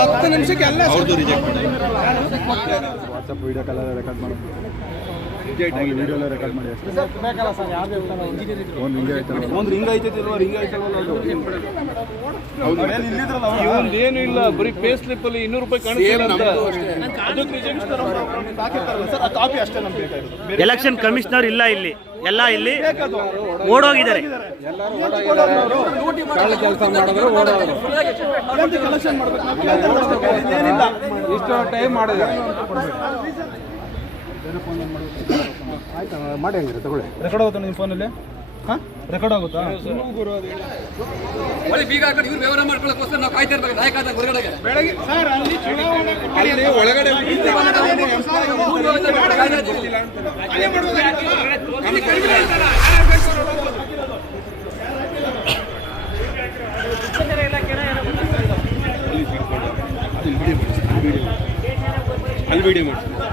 ಹತ್ತು ನಿಮಿಷಕ್ಕೆ ಎಲ್ಲ WhatsApp video call record video ಎಲ್ಲ ರೆಕಾರ್ಡ್ ಮಾಡಿ ಒಂದು ಹಿಂಗೆ ಒಂದು ಐತೈತಿಲ್ವಾ ಐತಲ್ವಲ್ಲ ಅದು? ಏನು ಇಲ್ಲ ಬರೀ ಪೇ ಸ್ಲಿಪ್ ಅಲ್ಲಿ ಇನ್ನೂರು ರೂಪಾಯಿ ಕಾಪಿ ಅಷ್ಟೇ. ನಮ್ಗೆ ಬೇಕಾಗಿರೋದು. ಎಲೆಕ್ಷನ್ ಕಮಿಷನರ್ ಇಲ್ಲ ಇಲ್ಲಿ. ಎಲ್ಲ ಇಲ್ಲಿ ಓಡೋಗಿದ್ದಾರೆ. ಕೆಲಸ ಮಾಡಿದ್ರೆ ಓಡೋದು ಕಲೆಕ್ಷನ್ ಮಾಡ್ಬೇಕು? ಇಷ್ಟು ಟೈಮ್ ಮಾಡಿದೆ ಆಯ್ತು ಮಾಡಿ ತಗೊಳ್ಳಿ. ರೆಕಾರ್ಡ್ ಆಗುತ್ತಾ ನಿಮ್ಮ ಫೋನಲ್ಲಿ ಹಾಂ? ರೆಕಾರ್ಡ್ ಆಗುತ್ತಾ? ಒಳ್ಳೆ ಬೀಗ ಹಾಕೊಂಡು ಇವ್ರು ವ್ಯವಹಾರ ಮಾಡ್ಕೊಳ್ಳೋಕ್ಕೋಸ್ಕರ ನಾವು ಕಾಯ್ತಾ ಇರ್ಬೇಕು ನಾಯಕ ಆದ ಹೊರಗಡೆಗೆ. ಬೆಳಗ್ಗೆ ಸರ್ ಅಲ್ಲಿ ಚುನಾವಣೆ ಅಲ್ಲಿ ಒಳಗಡೆ ಅಲ್ಲಿ ವಿಡಿಯೋ ಮಾಡಿ ಅಲ್ಲಿ ವಿಡಿಯೋ ಸರ್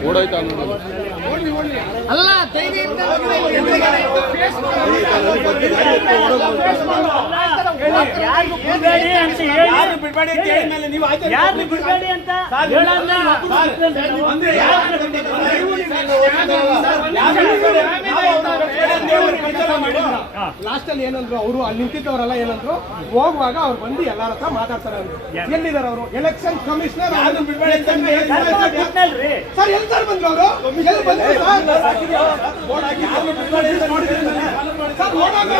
ಓಡೋಯ್ತು ಅನ್ನೋದು ಯಾರು ಬಿಡಬೇಡಿ ಅಂತ ಹೇಳಲ್ಲ. ಲಾಸ್ಟ್ ಅಲ್ಲಿ ಏನಂದ್ರು ಅವರು ಅಲ್ಲಿ ನಿಂತಿದ್ದವರೆಲ್ಲ ಏನಂದ್ರು ಹೋಗುವಾಗ ಅವ್ರು ಬಂದು ಎಲ್ಲಾರ ಹತ್ರ ಮಾತಾಡ್ತಾರೆ ಅಂದ್ರು ಎಲ್ಲಿದ್ದಾರೆ ಅವರು? Election commissioner. ಸರ್ ಎಲ್ಲಿ ಸರ್ ಬಂದ್ರು ಅವರು? ಎಲ್ಲಿ ಬಂದ್ರು ಸರ್? ಓಡಾಗ